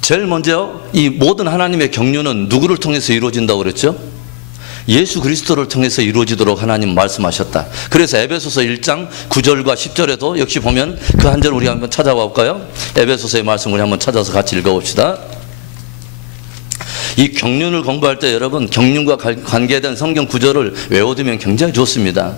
제일 먼저 이 모든 하나님의 경륜은 누구를 통해서 이루어진다고 그랬죠? 예수 그리스도를 통해서 이루어지도록 하나님 말씀하셨다. 그래서 에베소서 1장 9절과 10절에도 역시 보면 그 한 절 우리 한번 찾아봐 볼까요? 에베소서의 말씀 우리 한번 찾아서 같이 읽어봅시다. 이 경륜을 공부할 때 여러분 경륜과 관계된 성경 구절을 외워두면 굉장히 좋습니다.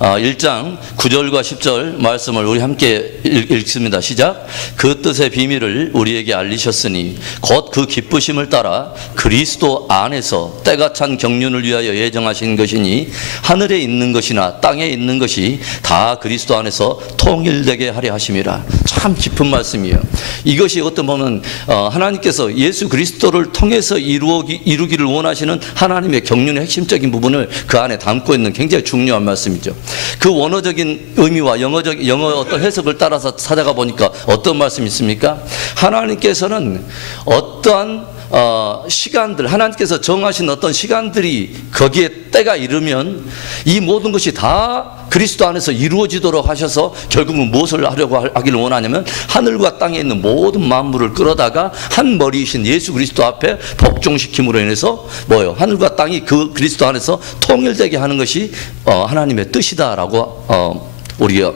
1장 9절과 10절 말씀을 우리 함께 읽습니다. 시작. 그 뜻의 비밀을 우리에게 알리셨으니 곧 그 기쁘심을 따라 그리스도 안에서 때가 찬 경륜을 위하여 예정하신 것이니 하늘에 있는 것이나 땅에 있는 것이 다 그리스도 안에서 통일되게 하려 하심이라. 참 깊은 말씀이에요. 이것이 어떤 보면 하나님께서 예수 그리스도를 통해서 이루기를 원하시는 하나님의 경륜의 핵심적인 부분을 그 안에 담고 있는 굉장히 중요한 말씀이죠. 그 원어적인 의미와 영어 어떤 해석을 따라서 찾아가 보니까 어떤 말씀이 있습니까? 하나님께서는 어떠한 시간들, 하나님께서 정하신 어떤 시간들이 거기에 때가 이르면 이 모든 것이 다 그리스도 안에서 이루어지도록 하셔서 결국은 무엇을 하려고 하기를 원하냐면 하늘과 땅에 있는 모든 만물을 끌어다가 한 머리이신 예수 그리스도 앞에 복종시킴으로 인해서 뭐예요? 하늘과 땅이 그 그리스도 안에서 통일되게 하는 것이 하나님의 뜻이다라고 우리가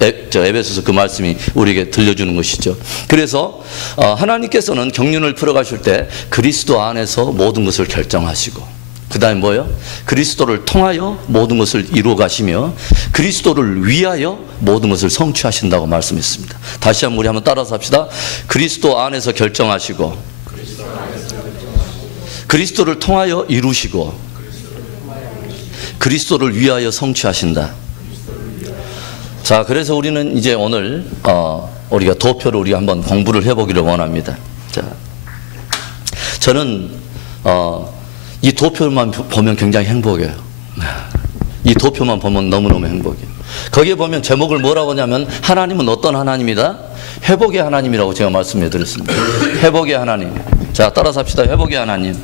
에베소서 그 말씀이 우리에게 들려주는 것이죠. 그래서 하나님께서는 경륜을 풀어가실 때 그리스도 안에서 모든 것을 결정하시고 그 다음에 뭐예요? 그리스도를 통하여 모든 것을 이루어 가시며 그리스도를 위하여 모든 것을 성취하신다고 말씀했습니다. 다시 한번 우리 한번 따라서 합시다. 그리스도 안에서 결정하시고 그리스도를 통하여 이루시고 그리스도를 위하여 성취하신다. 자, 그래서 우리는 이제 오늘 우리가 도표를 우리가 한번 공부를 해보기를 원합니다. 자, 저는 이 도표만 보면 굉장히 행복해요. 이 도표만 보면 너무너무 행복해요. 거기에 보면 제목을 뭐라고 하냐면 하나님은 어떤 하나님이다? 회복의 하나님이라고 제가 말씀해 드렸습니다. 회복의 하나님. 자, 따라서 합시다. 회복의 하나님.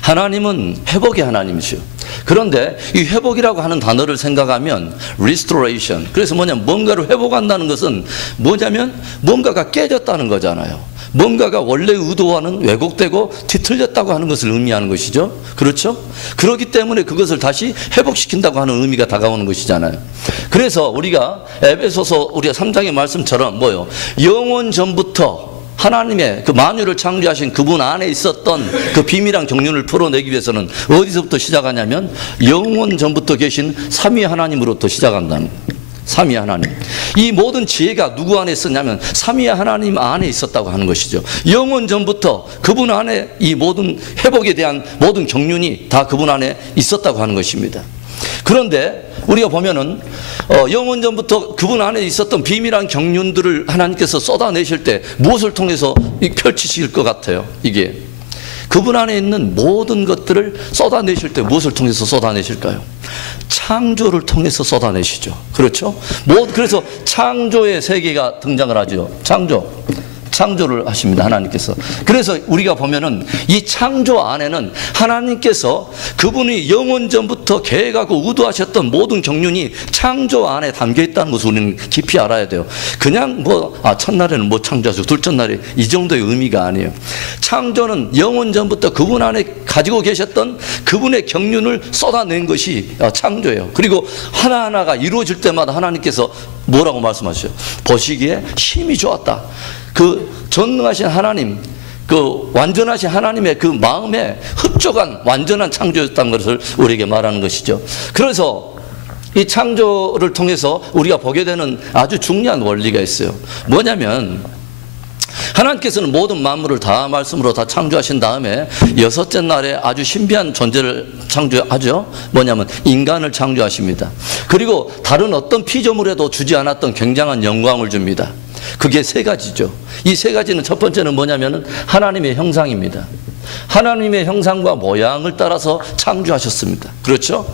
하나님은 회복의 하나님이시오. 그런데 이 회복이라고 하는 단어를 생각하면 restoration, 그래서 뭐냐면 뭔가를 회복한다는 것은 뭐냐면 뭔가가 깨졌다는 거잖아요. 뭔가가 원래 의도와는 왜곡되고 뒤틀렸다고 하는 것을 의미하는 것이죠. 그렇죠? 그렇기 때문에 그것을 다시 회복시킨다고 하는 의미가 다가오는 것이잖아요. 그래서 우리가 에베소서 우리가 3장의 말씀처럼 뭐요? 영원 전부터 하나님의 그 만유를 창조하신 그분 안에 있었던 그 비밀한 경륜을 풀어내기 위해서는 어디서부터 시작하냐면 영원 전부터 계신 삼위 하나님으로부터 시작한다는 거예요. 삼위 하나님. 이 모든 지혜가 누구 안에 있었냐면 삼위 하나님 안에 있었다고 하는 것이죠. 영원 전부터 그분 안에 이 모든 회복에 대한 모든 경륜이 다 그분 안에 있었다고 하는 것입니다. 그런데 우리가 보면은 영원 전부터 그분 안에 있었던 비밀한 경륜들을 하나님께서 쏟아내실 때 무엇을 통해서 펼치실 것 같아요? 이게 그분 안에 있는 모든 것들을 쏟아내실 때 무엇을 통해서 쏟아내실까요? 창조를 통해서 쏟아내시죠. 그렇죠? 그래서 창조의 세계가 등장을 하죠. 창조를 하십니다. 하나님께서. 그래서 우리가 보면은 이 창조 안에는 하나님께서 그분이 영원 전부터 계획하고 의도하셨던 모든 경륜이 창조 안에 담겨 있다는 것을 우리는 깊이 알아야 돼요. 그냥 첫날에는 뭐 창조하시고 둘째 날에 이 정도의 의미가 아니에요. 창조는 영원 전부터 그분 안에 가지고 계셨던 그분의 경륜을 쏟아낸 것이 창조예요. 그리고 하나하나가 이루어질 때마다 하나님께서 뭐라고 말씀하셔요? 보시기에 심히 좋았다. 그 전능하신 하나님, 그 완전하신 하나님의 그 마음에 흡족한 완전한 창조였다는 것을 우리에게 말하는 것이죠. 그래서 이 창조를 통해서 우리가 보게 되는 아주 중요한 원리가 있어요. 뭐냐면 하나님께서는 모든 만물을 다 말씀으로 다 창조하신 다음에 여섯째 날에 아주 신비한 존재를 창조하죠. 뭐냐면 인간을 창조하십니다. 그리고 다른 어떤 피조물에도 주지 않았던 굉장한 영광을 줍니다. 그게 세 가지죠. 이 세 가지는 첫 번째는 뭐냐면 하나님의 형상입니다. 하나님의 형상과 모양을 따라서 창조하셨습니다. 그렇죠?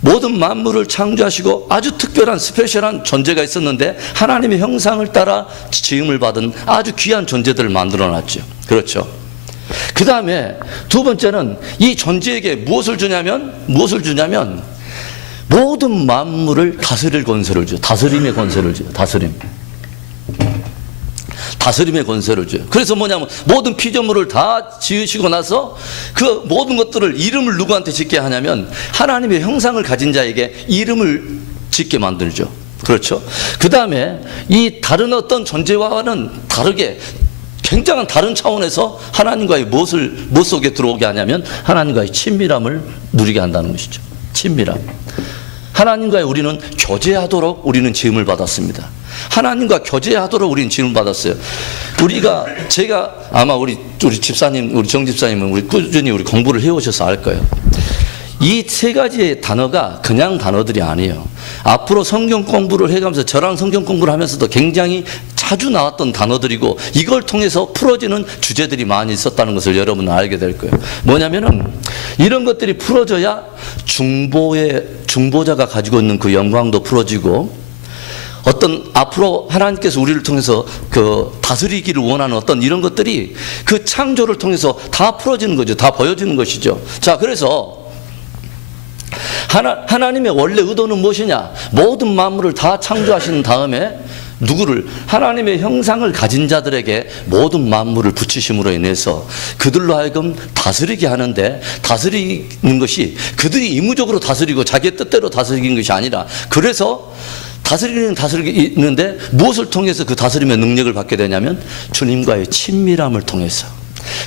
모든 만물을 창조하시고 아주 특별한 스페셜한 존재가 있었는데 하나님의 형상을 따라 지음을 받은 아주 귀한 존재들을 만들어놨죠. 그렇죠? 그 다음에 두 번째는 이 존재에게 무엇을 주냐면 모든 만물을 다스릴 권세를 줘요. 다스림의 권세를 줘요. 다스림의 권세를 줘요. 그래서 뭐냐면 모든 피조물을 다 지으시고 나서 그 모든 것들을 이름을 누구한테 짓게 하냐면 하나님의 형상을 가진 자에게 이름을 짓게 만들죠. 그렇죠? 그 다음에 이 다른 어떤 존재와는 다르게 굉장한 다른 차원에서 하나님과의 무엇을 속에 들어오게 하냐면 하나님과의 친밀함을 누리게 한다는 것이죠. 친밀함. 하나님과 우리는 교제하도록 우리는 지음을 받았습니다. 하나님과 교제하도록 우리는 지음을 받았어요. 제가 아마 우리 집사님, 우리 정 집사님은 우리 꾸준히 우리 공부를 해오셔서 알 거예요. 이 세 가지의 단어가 그냥 단어들이 아니에요. 앞으로 성경 공부를 해가면서 저랑 성경 공부를 하면서도 굉장히 자주 나왔던 단어들이고 이걸 통해서 풀어지는 주제들이 많이 있었다는 것을 여러분은 알게 될 거예요. 뭐냐면은 이런 것들이 풀어져야 중보자가 가지고 있는 그 영광도 풀어지고 어떤 앞으로 하나님께서 우리를 통해서 그 다스리기를 원하는 어떤 이런 것들이 그 창조를 통해서 다 풀어지는 거죠. 다 보여지는 것이죠. 자, 그래서 하나님의 원래 의도는 무엇이냐? 모든 만물을 다 창조하신 다음에 누구를? 하나님의 형상을 가진 자들에게 모든 만물을 붙이심으로 인해서 그들로 하여금 다스리게 하는데, 다스리는 것이 그들이 의무적으로 다스리고 자기의 뜻대로 다스리는 것이 아니라, 그래서 다스리는데 무엇을 통해서 그 다스림의 능력을 받게 되냐면 주님과의 친밀함을 통해서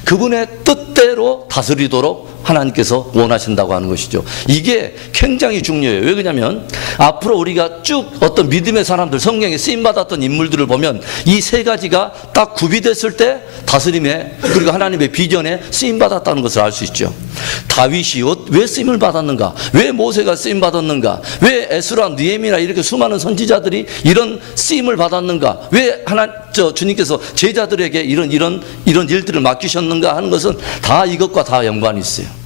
그분의 뜻대로 다스리도록 하나님께서 원하신다고 하는 것이죠. 이게 굉장히 중요해요. 왜 그러냐면 앞으로 우리가 쭉 어떤 믿음의 사람들, 성경에 쓰임받았던 인물들을 보면 이 세 가지가 딱 구비됐을 때 다스림에, 그리고 하나님의 비전에 쓰임받았다는 것을 알 수 있죠. 다윗이 왜 쓰임을 받았는가? 왜 모세가 쓰임받았는가? 왜 에스라, 느헤미야 이렇게 수많은 선지자들이 이런 쓰임을 받았는가? 왜 주님께서 제자들에게 이런 일들을 맡기셨는가 하는 것은 다 이것과 다 연관이 있어요.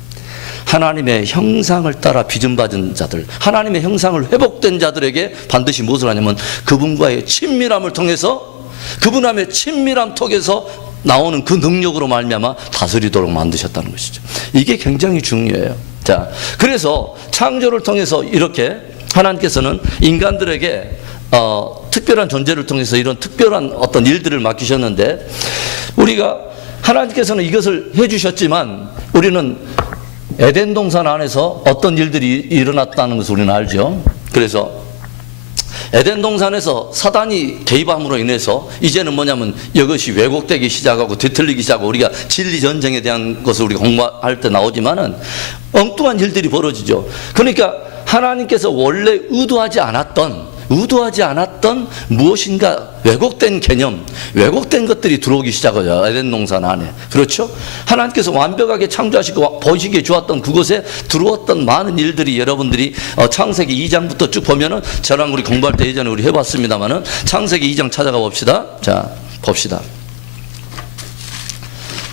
하나님의 형상을 따라 빚음받은 자들, 하나님의 형상을 회복된 자들에게 반드시 무엇을 하냐면 그분과의 친밀함을 통해서, 그분과의 친밀함 통해서 나오는 그 능력으로 말미암아 다스리도록 만드셨다는 것이죠. 이게 굉장히 중요해요. 자, 그래서 창조를 통해서 이렇게 하나님께서는 인간들에게 특별한 존재를 통해서 이런 특별한 어떤 일들을 맡기셨는데, 우리가 하나님께서는 이것을 해주셨지만 우리는 에덴 동산 안에서 어떤 일들이 일어났다는 것을 우리는 알죠. 그래서 에덴 동산에서 사단이 개입함으로 인해서 이제는 뭐냐면 이것이 왜곡되기 시작하고 뒤틀리기 시작하고, 우리가 진리 전쟁에 대한 것을 우리가 공부할 때 나오지만은 엉뚱한 일들이 벌어지죠. 그러니까 하나님께서 원래 의도하지 않았던 무엇인가 왜곡된 개념, 왜곡된 것들이 들어오기 시작하죠. 에덴 동산 안에. 그렇죠? 하나님께서 완벽하게 창조하시고 보시기에 좋았던 그곳에 들어왔던 많은 일들이, 여러분들이 창세기 2장부터 쭉 보면은, 저랑 우리 공부할 때 예전에 우리 해봤습니다만은 창세기 2장 찾아가 봅시다. 자, 봅시다.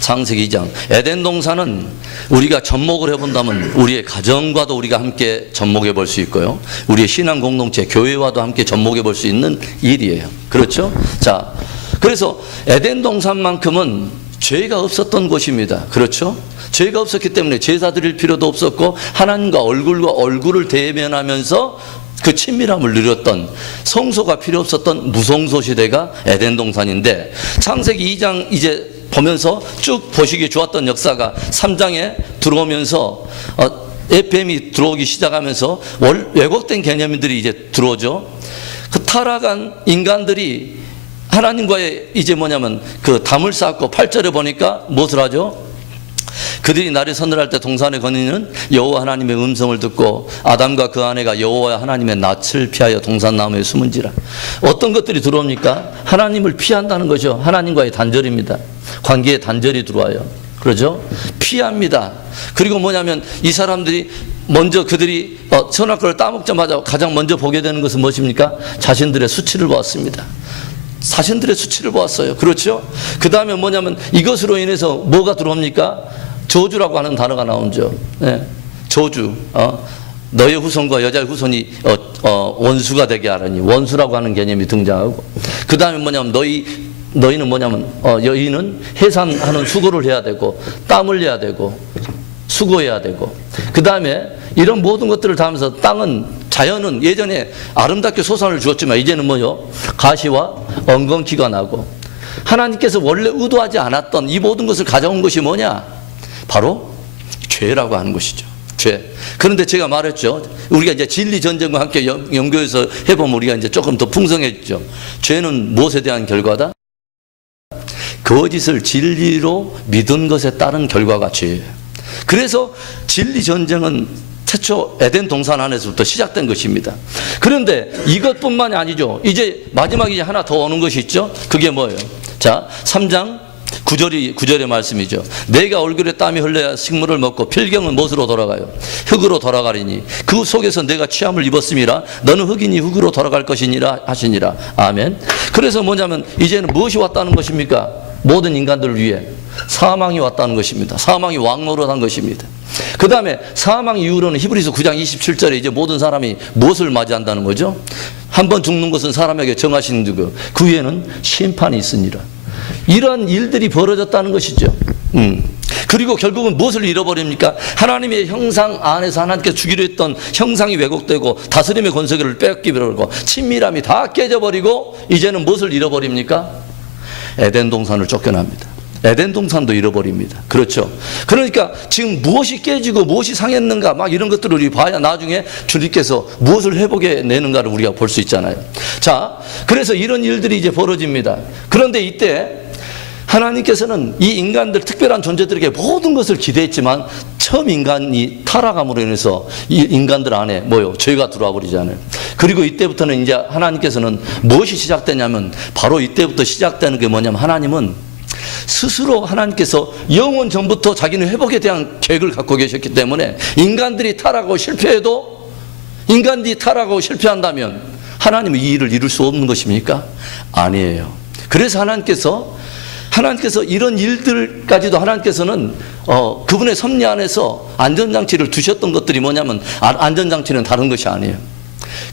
창세기 2장. 에덴 동산은 우리가 접목을 해본다면 우리의 가정과도 우리가 함께 접목해 볼 수 있고요, 우리의 신앙 공동체, 교회와도 함께 접목해 볼 수 있는 일이에요. 그렇죠? 자, 그래서 에덴 동산만큼은 죄가 없었던 곳입니다. 그렇죠? 죄가 없었기 때문에 제사 드릴 필요도 없었고 하나님과 얼굴과 얼굴을 대면하면서 그 친밀함을 누렸던, 성소가 필요 없었던 무성소 시대가 에덴 동산인데, 창세기 2장 이제 보면서 쭉 보시기 좋았던 역사가 3장에 들어오면서 뱀이 들어오기 시작하면서 왜곡된 개념들이 이제 들어오죠. 그 타락한 인간들이 하나님과의 이제 뭐냐면 그 담을 쌓고 8절에 보니까 무엇을 하죠? 그들이 날이 서늘할 때 동산에 거니는 여호와 하나님의 음성을 듣고 아담과 그 아내가 여호와 하나님의 낯을 피하여 동산나무에 숨은지라. 어떤 것들이 들어옵니까? 하나님을 피한다는 거죠. 하나님과의 단절입니다. 관계에 단절이 들어와요. 그러죠? 피합니다. 그리고 뭐냐면 이 사람들이 먼저 그들이 선악과를 따먹자마자 가장 먼저 보게 되는 것은 무엇입니까? 자신들의 수치를 보았습니다. 자신들의 수치를 보았어요. 그렇죠? 그 다음에 뭐냐면 이것으로 인해서 뭐가 들어옵니까? 저주라고 하는 단어가 나오죠. 네. 저주. 너의 후손과 여자의 후손이 원수가 되게 하라니, 원수라고 하는 개념이 등장하고, 그 다음에 뭐냐면 너희는 뭐냐면 여인은 해산하는 수고를 해야 되고 땀 흘려야 되고 수고해야 되고, 그 다음에 이런 모든 것들을 다 하면서 자연은 예전에 아름답게 소산을 주었지만 이제는 뭐요? 가시와 엉겅퀴가 나고, 하나님께서 원래 의도하지 않았던 이 모든 것을 가져온 것이 뭐냐? 바로 죄라고 하는 것이죠. 죄. 그런데 제가 말했죠. 우리가 이제 진리 전쟁과 함께 연결해서 해보면 우리가 이제 조금 더 풍성해지죠. 죄는 무엇에 대한 결과다? 거짓을 진리로 믿은 것에 따른 결과가 죄예요. 그래서 진리 전쟁은 최초 에덴 동산 안에서부터 시작된 것입니다. 그런데 이것뿐만이 아니죠. 이제 마지막에 이제 하나 더 오는 것이 있죠. 그게 뭐예요? 자, 3장 9절의 말씀이죠. 내가 얼굴에 땀이 흘려야 식물을 먹고 필경은 무엇으로 돌아가요? 흙으로 돌아가리니 그 속에서 내가 취함을 입었음이라 너는 흙이니 흙으로 돌아갈 것이니라 하시니라. 아멘. 그래서 뭐냐면 이제는 무엇이 왔다는 것입니까? 모든 인간들을 위해 사망이 왔다는 것입니다. 사망이 왕노릇한 것입니다. 그 다음에 사망 이후로는 히브리서 9장 27절에 이제 모든 사람이 무엇을 맞이한다는 거죠? 한 번 죽는 것은 사람에게 정하신 누구, 그 후에는 심판이 있으니라. 이런 일들이 벌어졌다는 것이죠. 그리고 결국은 무엇을 잃어버립니까? 하나님의 형상 안에서 하나님께 주기로 했던 형상이 왜곡되고 다스림의 권세를 뺏기버리고 친밀함이 다 깨져버리고 이제는 무엇을 잃어버립니까? 에덴 동산을 쫓겨납니다. 에덴 동산도 잃어버립니다. 그렇죠. 그러니까 지금 무엇이 깨지고 무엇이 상했는가 막 이런 것들을 우리 봐야 나중에 주님께서 무엇을 회복해 내는가를 우리가 볼 수 있잖아요. 자, 그래서 이런 일들이 이제 벌어집니다. 그런데 이때 하나님께서는 이 인간들, 특별한 존재들에게 모든 것을 기대했지만 처음 인간이 타락함으로 인해서 이 인간들 안에 뭐요? 죄가 들어와 버리잖아요. 그리고 이때부터는 이제 하나님께서는 무엇이 시작되냐면 바로 이때부터 시작되는 게 뭐냐면 하나님은 스스로 하나님께서 영원 전부터 자기는 회복에 대한 계획을 갖고 계셨기 때문에 인간들이 타락하고 실패해도 인간들이 타락하고 실패한다면 하나님은 이 일을 이룰 수 없는 것입니까? 아니에요. 그래서 하나님께서 이런 일들까지도 하나님께서는 그분의 섭리 안에서 안전장치를 두셨던 것들이 뭐냐면 안전장치는 다른 것이 아니에요.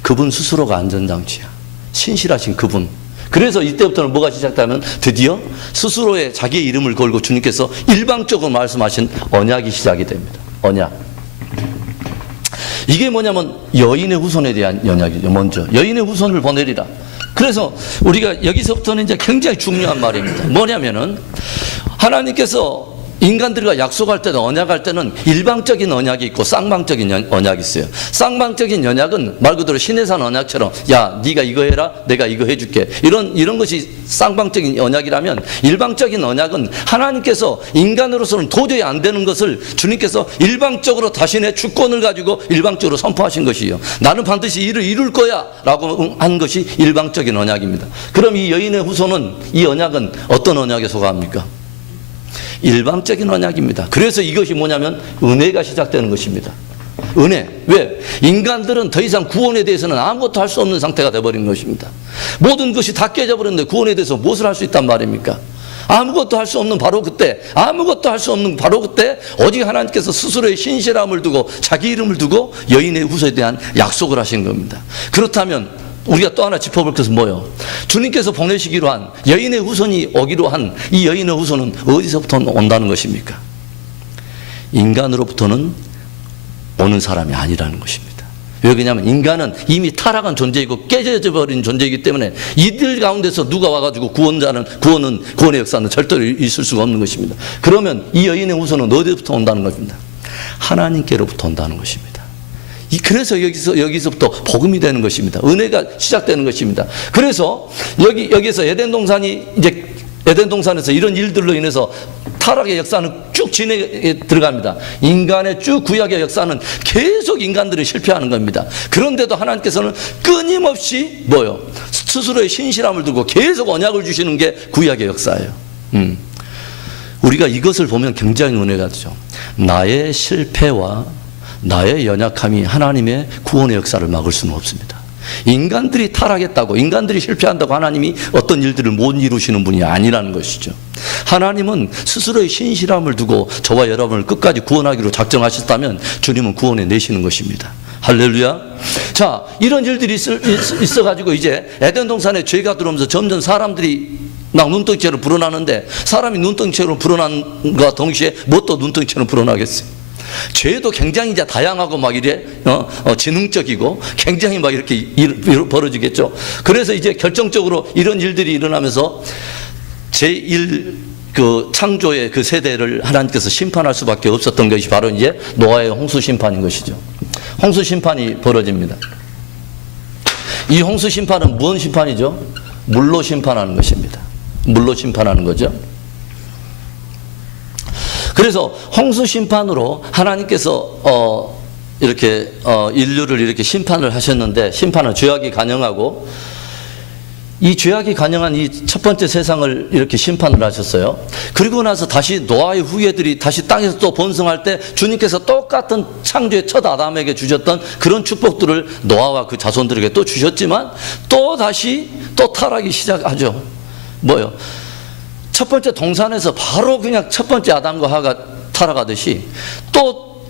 그분 스스로가 안전장치야. 신실하신 그분. 그래서 이때부터는 뭐가 시작되면 드디어 스스로의 자기의 이름을 걸고 주님께서 일방적으로 말씀하신 언약이 시작이 됩니다. 언약. 이게 뭐냐면 여인의 후손에 대한 언약이죠. 먼저 여인의 후손을 보내리라. 그래서 우리가 여기서부터는 이제 굉장히 중요한 말입니다. 뭐냐면은 하나님께서 인간들과 약속할 때는 언약할 때는 일방적인 언약이 있고 쌍방적인 언약이 있어요. 쌍방적인 언약은 말 그대로 신의 산 언약처럼 야 네가 이거 해라 내가 이거 해줄게 이런 것이 쌍방적인 언약이라면 일방적인 언약은 하나님께서 인간으로서는 도저히 안 되는 것을 주님께서 일방적으로 자신의 주권을 가지고 일방적으로 선포하신 것이에요. 나는 반드시 이를 이룰 거야 라고 한 것이 일방적인 언약입니다. 그럼 이 여인의 후손은 이 언약은 어떤 언약에 속합니까? 일방적인 언약입니다. 그래서 이것이 뭐냐면 은혜가 시작되는 것입니다. 은혜. 왜? 인간들은 더 이상 구원에 대해서는 아무것도 할 수 없는 상태가 되어버린 것입니다. 모든 것이 다 깨져버렸는데 구원에 대해서 무엇을 할 수 있단 말입니까? 아무것도 할 수 없는 바로 그때, 오직 하나님께서 스스로의 신실함을 두고 자기 이름을 두고 여인의 후손에 대한 약속을 하신 겁니다. 그렇다면 우리가 또 하나 짚어볼 것은 뭐예요? 주님께서 보내시기로 한 여인의 후손이 오기로 한 이 여인의 후손은 어디서부터 온다는 것입니까? 인간으로부터는 오는 사람이 아니라는 것입니다. 왜 그러냐면 인간은 이미 타락한 존재이고 깨져져 버린 존재이기 때문에 이들 가운데서 누가 와가지고 구원의 역사는 절대로 있을 수가 없는 것입니다. 그러면 이 여인의 후손은 어디부터 온다는 것입니다? 하나님께로부터 온다는 것입니다. 그래서 여기서부터 복음이 되는 것입니다. 은혜가 시작되는 것입니다. 그래서 여기서 에덴 동산에서 이런 일들로 인해서 타락의 역사는 쭉 진행에 들어갑니다. 인간의 쭉 구약의 역사는 계속 인간들이 실패하는 겁니다. 그런데도 하나님께서는 끊임없이 스스로의 신실함을 두고 계속 언약을 주시는 게 구약의 역사예요. 우리가 이것을 보면 굉장히 은혜가 되죠. 나의 실패와 나의 연약함이 하나님의 구원의 역사를 막을 수는 없습니다. 인간들이 타락했다고, 인간들이 실패한다고 하나님이 어떤 일들을 못 이루시는 분이 아니라는 것이죠. 하나님은 스스로의 신실함을 두고 저와 여러분을 끝까지 구원하기로 작정하셨다면 주님은 구원해 내시는 것입니다. 할렐루야. 자, 이런 일들이 있어가지고 이제 에덴 동산에 죄가 들어오면서 점점 사람들이 막 눈덩이처럼 불어나는데 사람이 눈덩이처럼 불어난과 동시에 뭣도 눈덩이처럼 불어나겠어요? 죄도 굉장히 이제 다양하고 막 이래 지능적이고 굉장히 막 이렇게 벌어지겠죠. 그래서 이제 결정적으로 이런 일들이 일어나면서 제1 그 창조의 그 세대를 하나님께서 심판할 수밖에 없었던 것이 바로 이제 노아의 홍수 심판인 것이죠. 홍수 심판이 벌어집니다. 이 홍수 심판은 무슨 심판이죠? 물로 심판하는 것입니다. 물로 심판하는 거죠. 그래서 홍수 심판으로 하나님께서 이렇게 인류를 이렇게 심판을 하셨는데, 심판은 죄악이 간영하고, 이 죄악이 간영한 이 첫 번째 세상을 이렇게 심판을 하셨어요. 그리고 나서 다시 노아의 후예들이 다시 땅에서 또 번성할 때 주님께서 똑같은 창조의 첫 아담에게 주셨던 그런 축복들을 노아와 그 자손들에게 또 주셨지만, 또 다시 또 타락이 시작하죠. 뭐요? 첫 번째 동산에서 바로 그냥 첫 번째 아담과 하가 타락하듯이, 또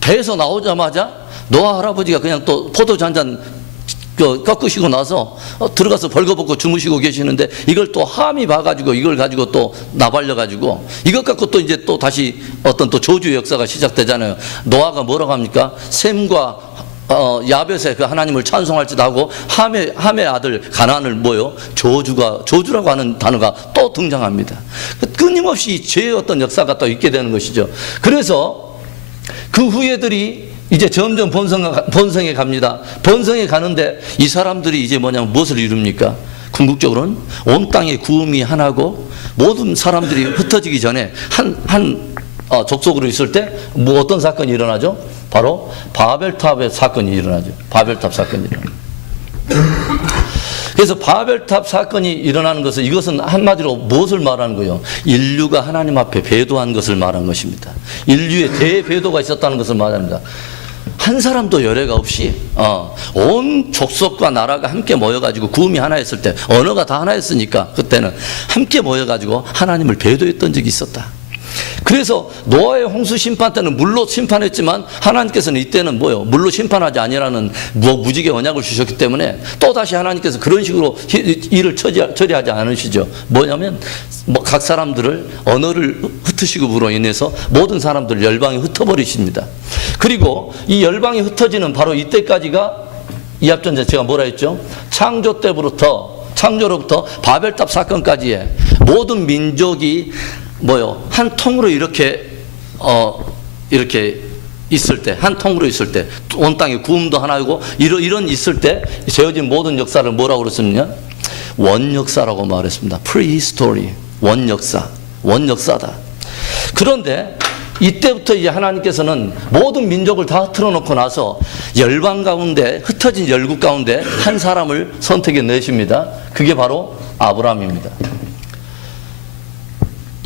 배에서 나오자마자 노아 할아버지가 그냥 또 포도주 한 잔 꺾으시고 나서 들어가서 벌거벗고 주무시고 계시는데, 이걸 또 함이 봐가지고 이걸 가지고 또 나발려가지고 이것 갖고 또 이제 또 다시 어떤 또 저주의 역사가 시작되잖아요. 노아가 뭐라고 합니까? 셈과 야벳의 그 하나님을 찬송할지도 하고, 함의 아들 가나안을 뭐요? 저주라고 하는 단어가 또 등장합니다. 끊임없이 죄의 어떤 역사가 또 있게 되는 것이죠. 그래서 그 후예들이 이제 점점 번성해 갑니다. 번성해 가는데 이 사람들이 이제 뭐냐면 무엇을 이룹니까? 궁극적으로는 온 땅의 구음이 하나고, 모든 사람들이 흩어지기 전에 한 족속으로 있을 때 뭐 어떤 사건이 일어나죠? 바로 바벨탑의 사건이 일어나죠. 바벨탑 사건이 일어나죠. 그래서 바벨탑 사건이 일어나는 것은, 이것은 한마디로 무엇을 말하는 거예요? 인류가 하나님 앞에 배도한 것을 말하는 것입니다. 인류의 대배도가 있었다는 것을 말합니다. 한 사람도 열애가 없이 온 족속과 나라가 함께 모여가지고 구음이 하나였을 때, 언어가 다 하나였으니까 그때는 함께 모여가지고 하나님을 배도했던 적이 있었다. 그래서 노아의 홍수 심판 때는 물로 심판했지만, 하나님께서는 이때는 뭐요? 물로 심판하지 아니라는 무지개 언약을 주셨기 때문에 또다시 하나님께서 그런 식으로 일을 처리하지 않으시죠. 뭐냐면 각 사람들을 언어를 흩으시고로 인해서 모든 사람들을 열방에 흩어버리십니다. 그리고 이 열방이 흩어지는 바로 이때까지가, 이합전제 제가 뭐라 했죠? 창조로부터 바벨탑 사건까지의 모든 민족이 뭐요? 한 통으로 이렇게 있을 때, 한 통으로 있을 때, 온 땅에 구음도 하나이고, 이런 있을 때 재어진 모든 역사를 뭐라고 그랬었느냐? 원역사라고 말했습니다. prehistory, 원역사다. 그런데 이때부터 이제 하나님께서는 모든 민족을 다 틀어놓고 나서 열방 가운데, 흩어진 열국 가운데 한 사람을 선택해 내십니다. 그게 바로 아브라함입니다.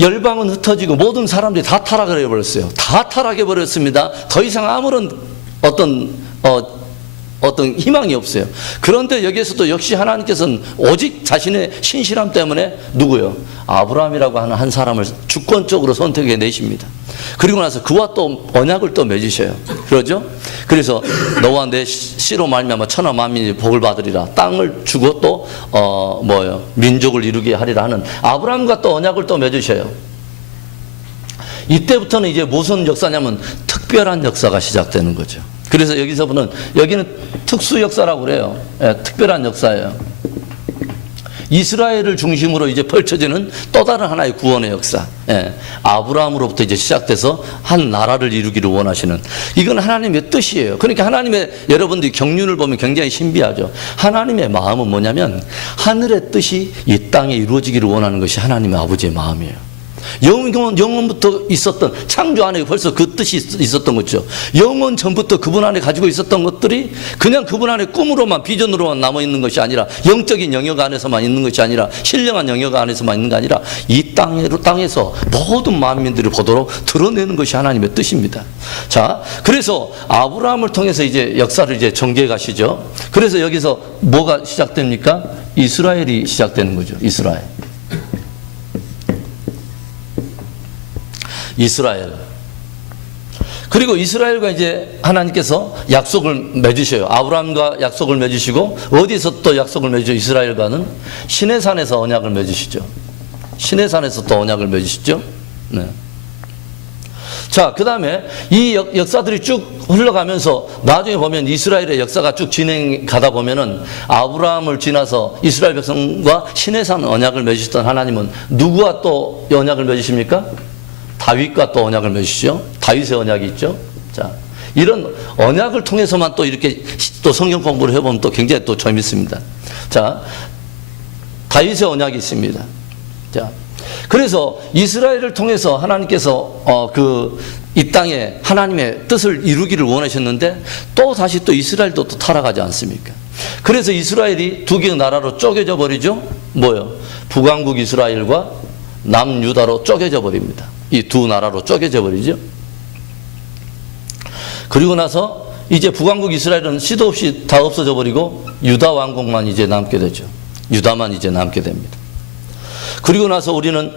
열방은 흩어지고 모든 사람들이 다 타락을 해버렸어요. 다 타락해버렸습니다. 더 이상 아무런 어떤 희망이 없어요. 그런데 여기에서도 역시 하나님께서는 오직 자신의 신실함 때문에 누구요? 아브라함이라고 하는 한 사람을 주권적으로 선택해 내십니다. 그리고 나서 그와 또 언약을 또 맺으셔요. 그러죠? 그래서 너와 내 씨로 말미암아 천하 만민이 복을 받으리라. 땅을 주고 또 민족을 이루게 하리라 하는 아브라함과 또 언약을 또 맺으셔요. 이때부터는 이제 무슨 역사냐면 특별한 역사가 시작되는 거죠. 그래서 여기는 특수 역사라고 그래요. 예, 특별한 역사예요. 이스라엘을 중심으로 이제 펼쳐지는 또 다른 하나의 구원의 역사. 예, 아브라함으로부터 이제 시작돼서 한 나라를 이루기를 원하시는, 이건 하나님의 뜻이에요. 그러니까 하나님의, 여러분들이 경륜을 보면 굉장히 신비하죠. 하나님의 마음은 뭐냐면 하늘의 뜻이 이 땅에 이루어지기를 원하는 것이 하나님의 아버지의 마음이에요. 영원부터 있었던, 창조 안에 벌써 그 뜻이 있었던 거죠. 영원 전부터 그분 안에 가지고 있었던 것들이 그냥 그분 안에 꿈으로만, 비전으로만 남아있는 것이 아니라, 영적인 영역 안에서만 있는 것이 아니라, 신령한 영역 안에서만 있는 게 아니라 이 땅에서 모든 만민들이 보도록 드러내는 것이 하나님의 뜻입니다. 자, 그래서 아브라함을 통해서 이제 역사를 이제 전개해 가시죠. 그래서 여기서 뭐가 시작됩니까? 이스라엘이 시작되는 거죠. 이스라엘. 그리고 이스라엘과 이제 하나님께서 약속을 맺으셔요. 아브라함과 약속을 맺으시고, 어디서 또 약속을 맺으죠? 이스라엘과는 시내산에서 언약을 맺으시죠. 시내산에서 또 언약을 맺으시죠. 네. 자, 그 다음에 이 역사들이 쭉 흘러가면서 나중에 보면 이스라엘의 역사가 쭉 진행가다 보면은 아브라함을 지나서 이스라엘 백성과 시내산 언약을 맺으셨던 하나님은 누구와 또 언약을 맺으십니까? 다윗과 또 언약을 맺으시죠. 다윗의 언약이 있죠. 자, 이런 언약을 통해서만 또 이렇게 또 성경 공부를 해보면 또 굉장히 또 재밌습니다. 자, 다윗의 언약이 있습니다. 자, 그래서 이스라엘을 통해서 하나님께서 이 땅에 하나님의 뜻을 이루기를 원하셨는데 또 다시 또 이스라엘도 또 타락하지 않습니까? 그래서 이스라엘이 두 개의 나라로 쪼개져 버리죠. 뭐요? 북왕국 이스라엘과 남유다로 쪼개져 버립니다. 이 두 나라로 쪼개져 버리죠. 그리고 나서 이제 북왕국 이스라엘은 시도 없이 다 없어져 버리고 유다 왕국만 이제 남게 되죠. 유다만 이제 남게 됩니다. 그리고 나서 우리는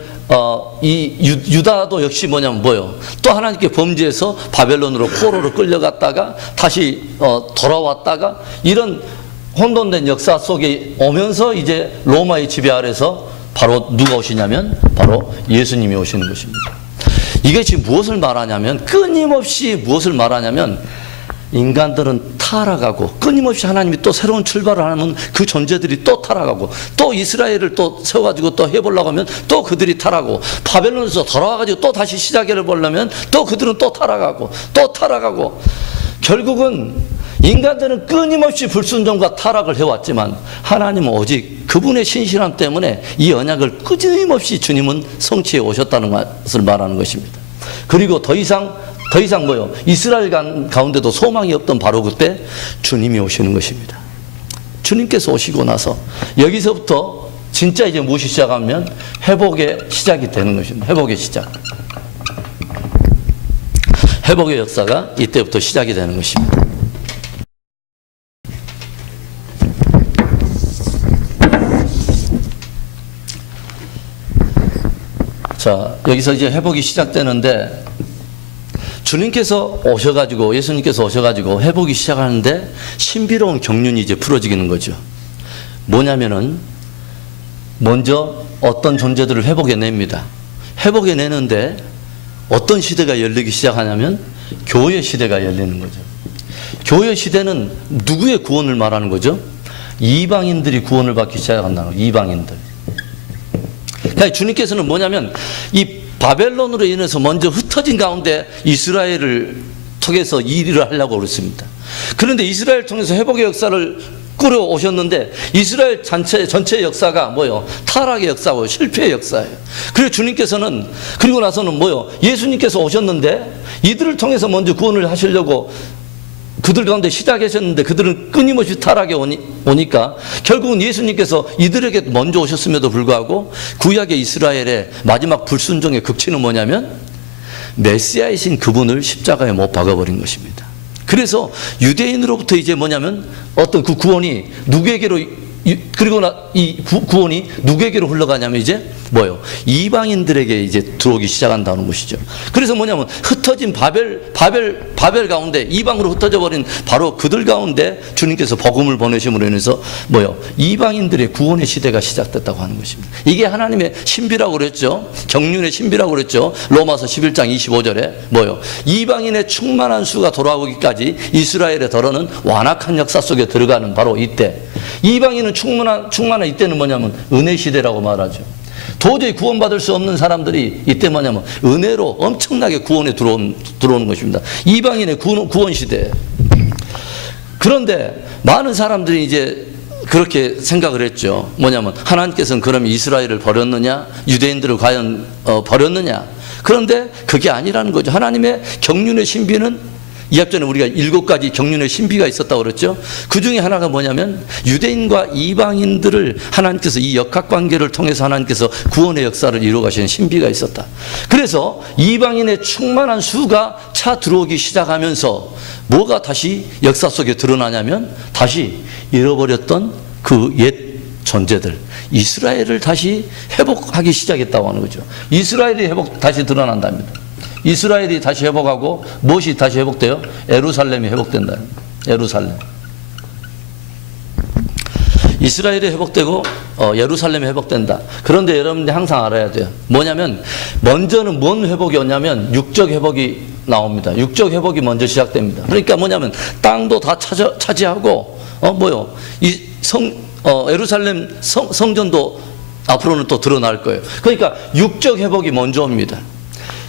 유다도 역시 뭐냐면 뭐요? 또 하나님께 범죄해서 바벨론으로 포로로 끌려갔다가 다시 돌아왔다가 이런 혼돈된 역사 속에 오면서 이제 로마의 지배 아래서 바로 누가 오시냐면 바로 예수님이 오시는 것입니다. 이게 지금 무엇을 말하냐면 끊임없이 무엇을 말하냐면 인간들은 타락하고 끊임없이 하나님이 또 새로운 출발을 하면 그 존재들이 또 타락하고 또 이스라엘을 또 세워가지고 또 해보려고 하면 또 그들이 타락하고 바벨론에서 돌아와가지고 또 다시 시작해보려면 또 그들은 또 타락하고 결국은 인간들은 끊임없이 불순종과 타락을 해왔지만 하나님은 오직 그분의 신실함 때문에 이 언약을 끊임없이 주님은 성취해 오셨다는 것을 말하는 것입니다. 그리고 더 이상 뭐요? 이스라엘 가운데도 소망이 없던 바로 그때 주님이 오시는 것입니다. 주님께서 오시고 나서 여기서부터 진짜 이제 무엇이 시작하면 회복의 시작이 되는 것입니다. 회복의 시작. 회복의 역사가 이때부터 시작이 되는 것입니다. 자, 여기서 이제 회복이 시작되는데 주님께서 오셔가지고 예수님께서 오셔가지고 회복이 시작하는데 신비로운 경륜이 이제 풀어지는 거죠. 뭐냐면은 먼저 어떤 존재들을 회복해냅니다. 회복해내는데 어떤 시대가 열리기 시작하냐면 교회 시대가 열리는 거죠. 교회 시대는 누구의 구원을 말하는 거죠? 이방인들이 구원을 받기 시작한다는 거예요. 이방인들. 그러니까 주님께서는 뭐냐면 이 바벨론으로 인해서 먼저 흩어진 가운데 이스라엘을 통해서 일을 하려고 그랬습니다. 그런데 이스라엘 통해서 회복의 역사를 끌어오셨는데 이스라엘 전체 역사가 뭐요? 타락의 역사고 실패의 역사예요. 그리고 주님께서는 그리고 나서는 뭐요? 예수님께서 오셨는데 이들을 통해서 먼저 구원을 하시려고 그들 가운데 시작하셨는데 그들은 끊임없이 타락해 오니까 결국은 예수님께서 이들에게 먼저 오셨음에도 불구하고 구약의 이스라엘의 마지막 불순종의 극치는 뭐냐면 메시아이신 그분을 십자가에 못 박아버린 것입니다. 그래서 유대인으로부터 이제 뭐냐면 어떤 그 구원이 누구에게로 그리고 이 구원이 누구에게로 흘러가냐면 이제 뭐요? 이방인들에게 이제 들어오기 시작한다는 것이죠. 그래서 뭐냐면 흩어진 바벨 가운데 이방으로 흩어져 버린 바로 그들 가운데 주님께서 복음을 보내심으로 인해서 뭐요? 이방인들의 구원의 시대가 시작됐다고 하는 것입니다. 이게 하나님의 신비라고 그랬죠. 경륜의 신비라고 그랬죠. 로마서 11장 25절에 뭐요? 이방인의 충만한 수가 돌아오기까지 이스라엘의 덜어는 완악한 역사 속에 들어가는 바로 이때. 이방인은 충만한 이때는 뭐냐면 은혜 시대라고 말하죠. 도저히 구원받을 수 없는 사람들이 이때 뭐냐면 은혜로 엄청나게 구원에 들어오는 것입니다. 이방인의 구원 시대. 그런데 많은 사람들이 이제 그렇게 생각을 했죠. 뭐냐면 하나님께서는 그럼 이스라엘을 버렸느냐? 유대인들을 과연 버렸느냐? 그런데 그게 아니라는 거죠. 하나님의 경륜의 신비는 이학전에 우리가 7가지 경륜의 신비가 있었다고 그랬죠. 그 중에 하나가 뭐냐면 유대인과 이방인들을 하나님께서 이 역학관계를 통해서 하나님께서 구원의 역사를 이루어 가시는 신비가 있었다. 그래서 이방인의 충만한 수가 차 들어오기 시작하면서 뭐가 다시 역사 속에 드러나냐면 다시 잃어버렸던 그 옛 존재들 이스라엘을 다시 회복하기 시작했다고 하는 거죠. 이스라엘이 다시 드러난답니다. 이스라엘이 다시 회복하고 무엇이 다시 예루살렘이 회복된다. 예루살렘. 이스라엘이 회복되고 예루살렘이 회복된다. 그런데 여러분들이 항상 알아야 돼요. 뭐냐면 먼저는 뭔 회복이 오냐면 육적 회복이 나옵니다. 육적 회복이 먼저 시작됩니다. 그러니까 뭐냐면 땅도 다 차지하고 예루살렘 성전도 앞으로는 또 드러날 거예요. 그러니까 육적 회복이 먼저 옵니다.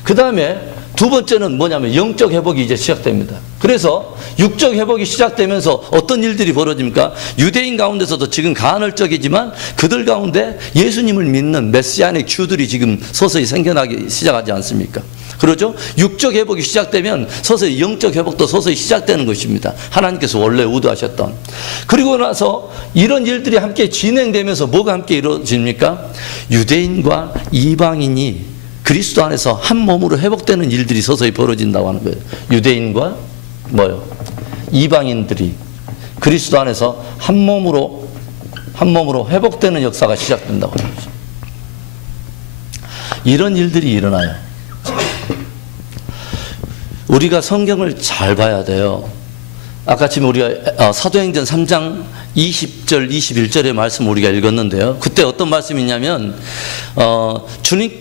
그 다음에 두 번째는 뭐냐면 영적 회복이 이제 시작됩니다. 그래서 육적 회복이 시작되면서 어떤 일들이 벌어집니까? 유대인 가운데서도 지금 간헐적이지만 그들 가운데 예수님을 믿는 메시아닉 주들이 지금 서서히 생겨나기 시작하지 않습니까? 그러죠? 육적 회복이 시작되면 서서히 영적 회복도 서서히 시작되는 것입니다. 하나님께서 원래 의도하셨던. 그리고 나서 이런 일들이 함께 진행되면서 뭐가 함께 이루어집니까? 유대인과 이방인이 그리스도 안에서 한 몸으로 회복되는 일들이 서서히 벌어진다고 하는 거예요. 유대인과 이방인들이 그리스도 안에서 한 몸으로 회복되는 역사가 시작된다고 하는 거죠. 이런 일들이 일어나요. 우리가 성경을 잘 봐야 돼요. 아까 지금 우리가 사도행전 3장 20절 21절의 말씀 우리가 읽었는데요. 그때 어떤 말씀이 있냐면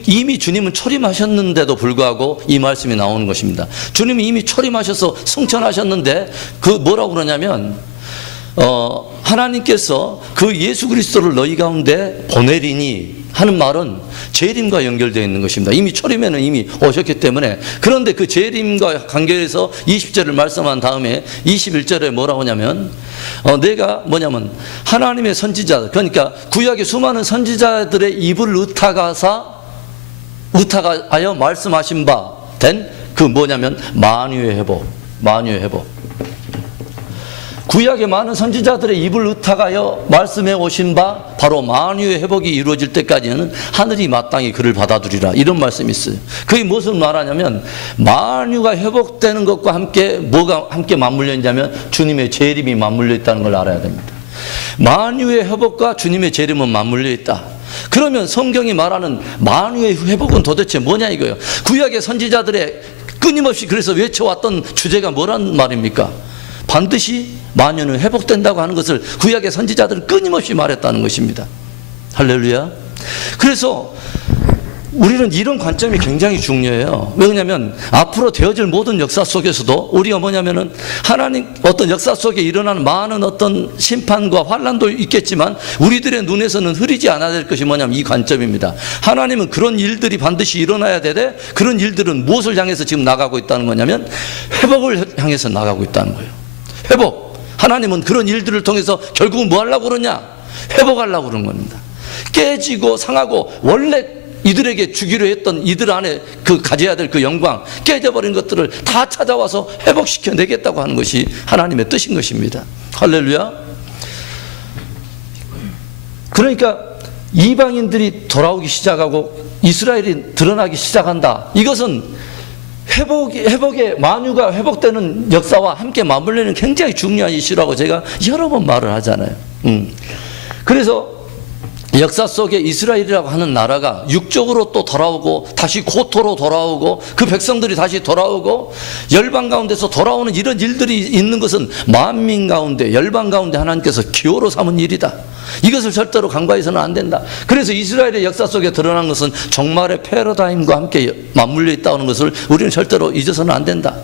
이미 주님은 초림하셨는데도 불구하고 이 말씀이 나오는 것입니다. 주님이 이미 초림하셔서 승천하셨는데 그 뭐라고 그러냐면 하나님께서 그 예수 그리스도를 너희 가운데 보내리니 하는 말은 재림과 연결되어 있는 것입니다. 이미 초림에는 이미 오셨기 때문에. 그런데 그 재림과 관계해서 20절을 말씀한 다음에 21절에 뭐라고 하냐면 내가 뭐냐면 하나님의 선지자, 그러니까 구약의 수많은 선지자들의 입을 의탁하여 말씀하신 바 된 그 뭐냐면 만유의 회복. 구약의 많은 선지자들의 입을 의탁하여 말씀해 오신 바 바로 만유의 회복이 이루어질 때까지는 하늘이 마땅히 그를 받아들이라, 이런 말씀이 있어요. 그게 무슨 말하냐면 만유가 회복되는 것과 함께 뭐가 함께 맞물려 있냐면 주님의 재림이 맞물려 있다는 걸 알아야 됩니다. 만유의 회복과 주님의 재림은 맞물려 있다. 그러면 성경이 말하는 만유의 회복은 도대체 뭐냐 이거예요. 구약의 선지자들의 끊임없이 그래서 외쳐왔던 주제가 뭐란 말입니까? 반드시 만유는 회복된다고 하는 것을 구약의 선지자들은 끊임없이 말했다는 것입니다. 할렐루야. 그래서 우리는 이런 관점이 굉장히 중요해요. 왜냐하면 앞으로 되어질 모든 역사 속에서도 우리가 뭐냐면은 하나님 어떤 역사 속에 일어나는 많은 어떤 심판과 환난도 있겠지만 우리들의 눈에서는 흐리지 않아야 될 것이 뭐냐면 이 관점입니다. 하나님은 그런 일들이 반드시 일어나야 되되 그런 일들은 무엇을 향해서 지금 나가고 있다는 거냐면 회복을 향해서 나가고 있다는 거예요. 회복. 하나님은 그런 일들을 통해서 결국은 뭐 하려고 그러냐? 회복하려고 그러는 겁니다. 깨지고 상하고 원래 이들에게 주기로 했던 이들 안에 그 가져야 될 그 영광, 깨져버린 것들을 다 찾아와서 회복시켜 내겠다고 하는 것이 하나님의 뜻인 것입니다. 할렐루야. 그러니까 이방인들이 돌아오기 시작하고 이스라엘이 드러나기 시작한다. 이것은 회복의 만유가 회복되는 역사와 함께 맞물리는 굉장히 중요한 이슈라고 제가 여러 번 말을 하잖아요. 그래서 역사 속에 이스라엘이라고 하는 나라가 육적으로 또 돌아오고 다시 고토로 돌아오고 그 백성들이 다시 돌아오고 열방 가운데서 돌아오는 이런 일들이 있는 것은 만민 가운데 열방 가운데 하나님께서 기호로 삼은 일이다. 이것을 절대로 간과해서는 안 된다. 그래서 이스라엘의 역사 속에 드러난 것은 종말의 패러다임과 함께 맞물려 있다는 것을 우리는 절대로 잊어서는 안 된다.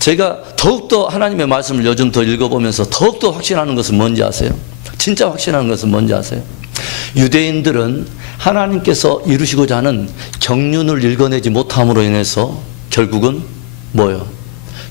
제가 더욱더 하나님의 말씀을 요즘 더 읽어보면서 더욱더 확신하는 것은 뭔지 아세요? 진짜 확신하는 것은 뭔지 아세요? 유대인들은 하나님께서 이루시고자 하는 경륜을 읽어내지 못함으로 인해서 결국은 뭐예요?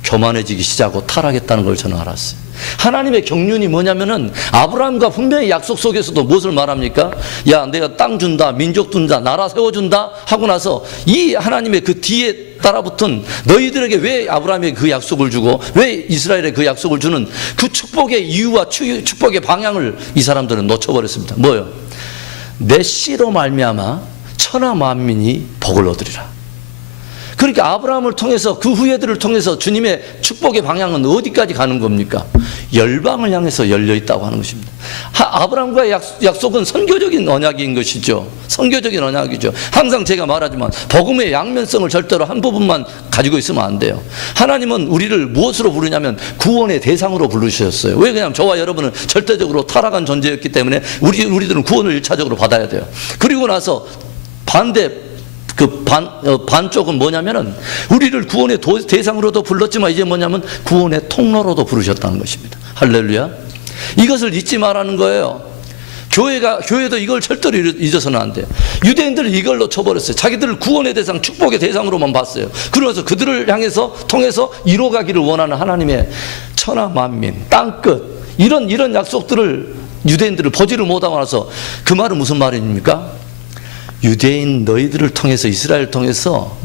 교만해지기 시작하고 타락했다는 걸 저는 알았어요. 하나님의 경륜이 뭐냐면은 아브라함과 분명히 약속 속에서도 무엇을 말합니까? 야, 내가 땅 준다, 민족 준다, 나라 세워준다 하고 나서 이 하나님의 그 뒤에 따라붙은 너희들에게 왜 아브라함에게 그 약속을 주고 왜 이스라엘에 그 약속을 주는 그 축복의 이유와 축복의 방향을 이 사람들은 놓쳐버렸습니다. 뭐예요? 내 씨로 말미암아 천하 만민이 복을 얻으리라. 그러니까 아브라함을 통해서 그 후예들을 통해서 주님의 축복의 방향은 어디까지 가는 겁니까? 열방을 향해서 열려 있다고 하는 것입니다. 아브라함과의 약속은 선교적인 언약인 것이죠. 선교적인 언약이죠. 항상 제가 말하지만 복음의 양면성을 절대로 한 부분만 가지고 있으면 안 돼요. 하나님은 우리를 무엇으로 부르냐면 구원의 대상으로 부르셨어요. 왜? 그냥 저와 여러분은 절대적으로 타락한 존재였기 때문에 우리들은 구원을 1차적으로 받아야 돼요. 그리고 나서 반쪽은 뭐냐면은 우리를 구원의 대상으로도 불렀지만 이제 뭐냐면 구원의 통로로도 부르셨다는 것입니다. 할렐루야. 이것을 잊지 말라는 거예요. 교회도 이걸 절대로 잊어서는 안 돼요. 유대인들을 이걸로 쳐버렸어요. 자기들을 구원의 대상, 축복의 대상으로만 봤어요. 그러면서 그들을 통해서 이루어가기를 원하는 하나님의 천하 만민, 땅끝, 이런 약속들을 유대인들을 보지를 못하고 나서 그 말은 무슨 말입니까? 유대인 너희들을 통해서, 이스라엘을 통해서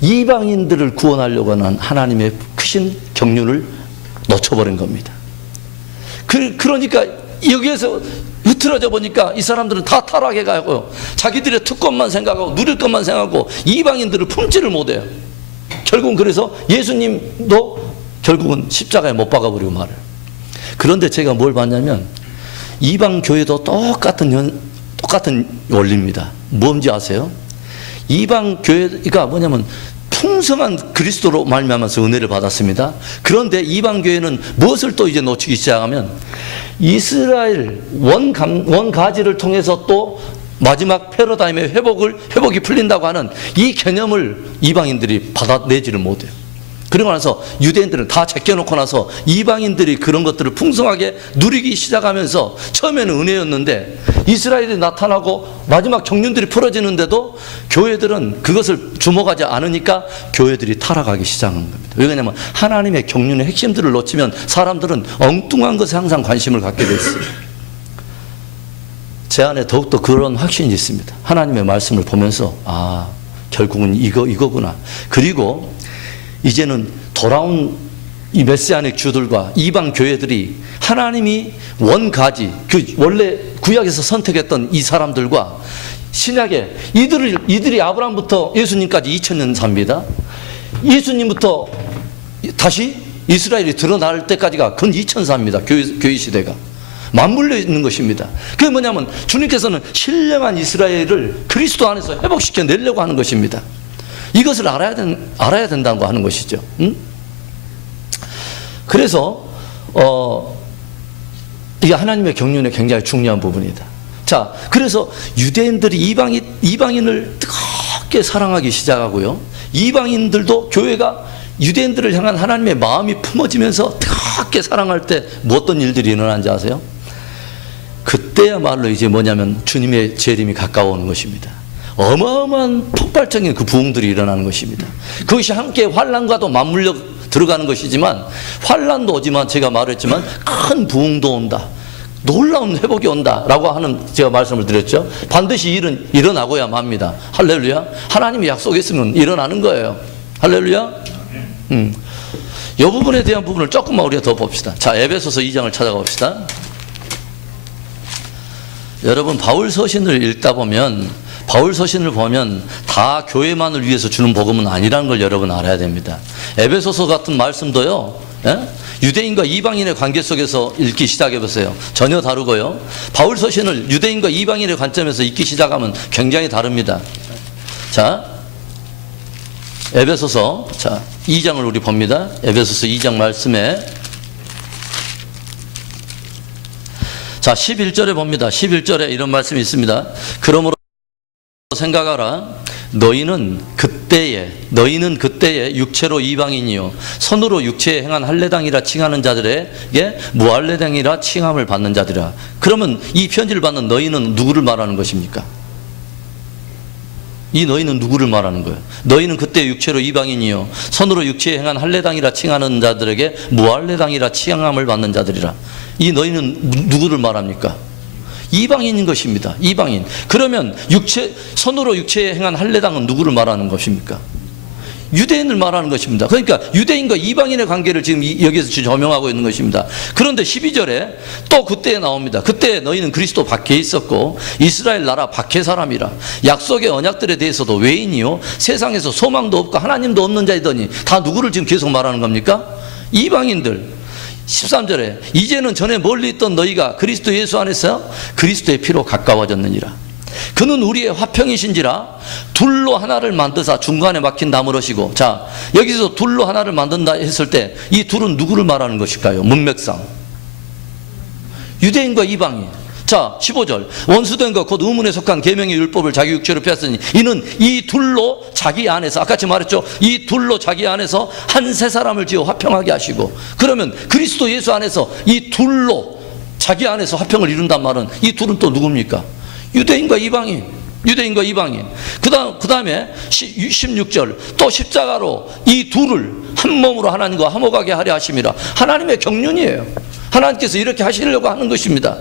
이방인들을 구원하려고 하는 하나님의 크신 경륜을 놓쳐버린 겁니다. 그러니까 여기에서 흐트러져 보니까 이 사람들은 다 타락해 가고 자기들의 특권만 생각하고 누릴 것만 생각하고 이방인들을 품지를 못해요. 결국은 그래서 예수님도 결국은 십자가에 못 박아버리고 말아요. 그런데 제가 뭘 봤냐면 이방 교회도 똑같은 원리입니다. 뭔지 아세요? 이방 교회가 뭐냐면 풍성한 그리스도로 말미암아서 은혜를 받았습니다. 그런데 이방 교회는 무엇을 또 이제 놓치기 시작하면 이스라엘 원가지를 통해서 또 마지막 패러다임의 회복이 풀린다고 하는 이 개념을 이방인들이 받아내지를 못해요. 그러고 나서 유대인들은 다 제껴놓고 나서 이방인들이 그런 것들을 풍성하게 누리기 시작하면서 처음에는 은혜였는데 이스라엘이 나타나고 마지막 경륜들이 풀어지는데도 교회들은 그것을 주목하지 않으니까 교회들이 타락하기 시작한 겁니다. 왜냐하면 하나님의 경륜의 핵심들을 놓치면 사람들은 엉뚱한 것에 항상 관심을 갖게 됐어요. 제 안에 더욱더 그런 확신이 있습니다. 하나님의 말씀을 보면서 결국은 이거구나. 그리고 이제는 돌아온 이 메시아닉 주들과 이방 교회들이 하나님이 원가지, 원래 구약에서 선택했던 이 사람들과 신약에 이들이 아브라함부터 예수님까지 2000년 삽니다. 예수님부터 다시 이스라엘이 드러날 때까지가 근 2000사입니다. 교회 시대가 맞물려 있는 것입니다. 그게 뭐냐면 주님께서는 신령한 이스라엘을 그리스도 안에서 회복시켜 내려고 하는 것입니다. 이것을 알아야 된다고 하는 것이죠. 그래서 이게 하나님의 경륜의 굉장히 중요한 부분이다. 자, 그래서 유대인들이 이방인을 뜨겁게 사랑하기 시작하고요. 이방인들도 교회가 유대인들을 향한 하나님의 마음이 품어지면서 뜨겁게 사랑할 때 어떤 일들이 일어나는지 아세요? 그때야말로 이제 뭐냐면 주님의 재림이 가까워오는 것입니다. 어마어마한 폭발적인 그 부흥들이 일어나는 것입니다. 그것이 함께 환난과도 맞물려 들어가는 것이지만 환난도 오지만 제가 말했지만 큰 부흥도 온다. 놀라운 회복이 온다라고 하는 제가 말씀을 드렸죠. 반드시 일은 일어나고야 맙니다. 할렐루야. 하나님이 약속했으면 일어나는 거예요. 할렐루야. 이 부분에 대한 부분을 조금만 우리가 더 봅시다. 자, 에베소서 2장을 찾아가 봅시다. 여러분 바울 서신을 읽다 보면 바울 서신을 보면 다 교회만을 위해서 주는 복음은 아니라는 걸 여러분 알아야 됩니다. 에베소서 같은 말씀도요, 유대인과 이방인의 관계 속에서 읽기 시작해 보세요. 전혀 다르고요. 바울 서신을 유대인과 이방인의 관점에서 읽기 시작하면 굉장히 다릅니다. 자, 에베소서 2장을 우리 봅니다. 에베소서 2장 말씀에 11절에 봅니다. 11절에 이런 말씀이 있습니다. 그러므로 생각하라. 너희는 그때에 육체로 이방인이요 손으로 육체에 행한 할례당이라 칭하는 자들에게 무할례당이라 칭함을 받는 자들이라. 그러면 이 편지를 받는 너희는 누구를 말하는 것입니까? 이 너희는 누구를 말하는 거예요? 너희는 그때 육체로 이방인이요 손으로 육체에 행한 할례당이라 칭하는 자들에게 무할례당이라 칭함을 받는 자들이라. 이 너희는 누구를 말합니까? 이방인인 것입니다. 이방인. 그러면 손으로 육체에 행한 할례당은 누구를 말하는 것입니까? 유대인을 말하는 것입니다. 그러니까 유대인과 이방인의 관계를 지금 여기서 조명하고 있는 것입니다. 그런데 12절에 또 그때에 나옵니다. 그때 너희는 그리스도 밖에 있었고 이스라엘 나라 밖의 사람이라. 약속의 언약들에 대해서도 외인이요 세상에서 소망도 없고 하나님도 없는 자이더니 다 누구를 지금 계속 말하는 겁니까? 이방인들. 13절에 이제는 전에 멀리 있던 너희가 그리스도 예수 안에서 그리스도의 피로 가까워졌느니라. 그는 우리의 화평이신지라 둘로 하나를 만드사 중간에 막힌 나무러시고. 자, 여기서 둘로 하나를 만든다 했을 때 이 둘은 누구를 말하는 것일까요? 문맥상 유대인과 이방인. 자, 15절 원수된 것 곧 의문에 속한 계명의 율법을 자기 육체로 뺐으니 이는 이 둘로 자기 안에서, 아까 말했죠, 이 둘로 자기 안에서 한 세 사람을 지어 화평하게 하시고. 그러면 그리스도 예수 안에서 이 둘로 자기 안에서 화평을 이룬단 말은 이 둘은 또 누굽니까? 유대인과 이방인. 유대인과 이방인. 그 다음에 16절 또 십자가로 이 둘을 한 몸으로 하나님과 화목하게 하려 하심이라. 하나님의 경륜이에요. 하나님께서 이렇게 하시려고 하는 것입니다.